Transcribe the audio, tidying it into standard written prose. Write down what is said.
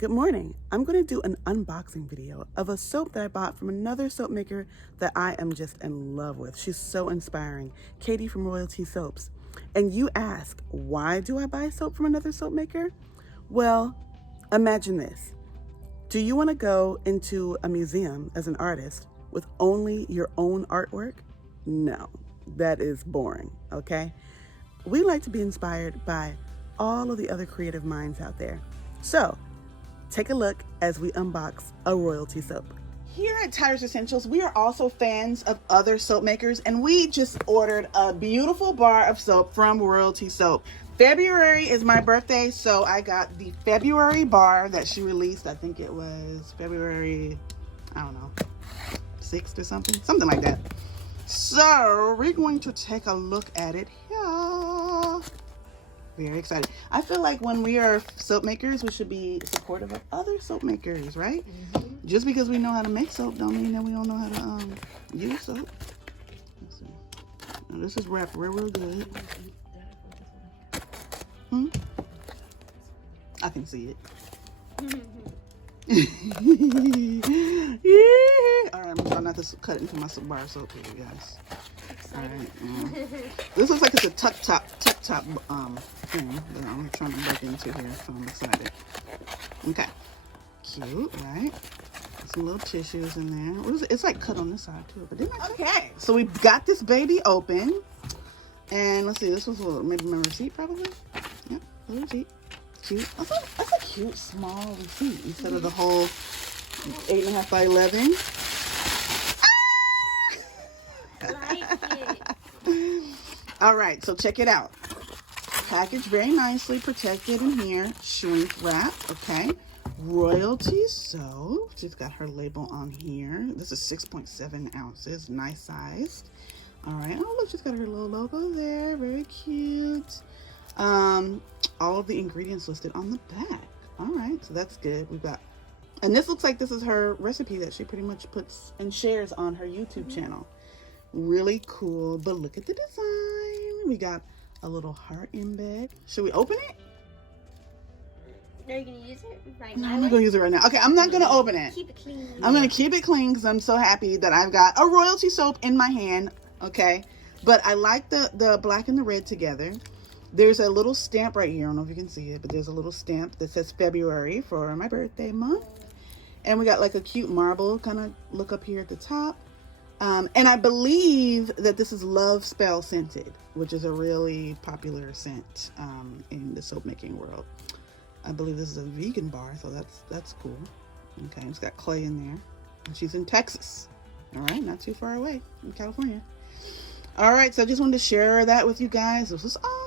Good morning. I'm going to do an unboxing video of a soap that I bought from another soap maker that I am just in love with. She's so inspiring. Katie from Royalty Soaps. And you ask, why do I buy soap from another soap maker? Well, imagine this. Do you want to go into a museum as an artist with only your own artwork? No, that is boring, okay? We like to be inspired by all of the other creative minds out there. So, take a look as we unbox a Royalty soap. Here at Tyars Essentials, we are also fans of other soap makers, and we just ordered a beautiful bar of soap from Royalty Soap. February is my birthday, so I got the February bar that she released. I think it was February, I don't know, 6th or something like that. So we're going to take a look at it here. Very excited. I feel like when we are soap makers, we should be supportive of other soap makers, right? Mm-hmm. Just because we know how to make soap don't mean that we don't know how to use soap. Let's see. Now, this is wrapped real good. I can see it. Yeah. All right, I'm trying not to cut it into my bar of soap here, guys. All right. This looks like it's a tuck top thing that I'm trying to break into here, so I'm excited. Okay, cute, right? Some little tissues in there. What is it? It's like cut on this side too, but didn't I? Okay, so we got this baby open, and let's see. This was maybe my receipt, probably. Yep, a receipt. Cute. That's a cute small receipt instead of the whole 8.5 by 11. All right, so check it out. Packaged very nicely, protected in here, shrink wrap, okay. Royalty soap. She's got her label on here. This is 6.7 ounces, nice sized. All right, oh look, she's got her little logo there, very cute. All of the ingredients listed on the back. All right, so that's good. We've got, and this looks like this is her recipe that she pretty much puts and shares on her YouTube channel. Really cool, but look at the design. We got a little heart embed. Should we open it? Are you gonna use it right now? No, I'm not gonna use it right now. Okay, I'm not gonna open it. Keep it clean. I'm gonna keep it clean because I'm so happy that I've got a Royalty soap in my hand. Okay, but I like the black and the red together. There's a little stamp right here. I don't know if you can see it, but there's a little stamp that says February for my birthday month. And we got like a cute marble kind of look up here at the top. And I believe that this is Love Spell Scented, which is a really popular scent in the soap making world. I believe this is a vegan bar, so that's cool. Okay, it's got clay in there. And she's in Texas. All right, not too far away in California. All right, so I just wanted to share that with you guys. This was awesome.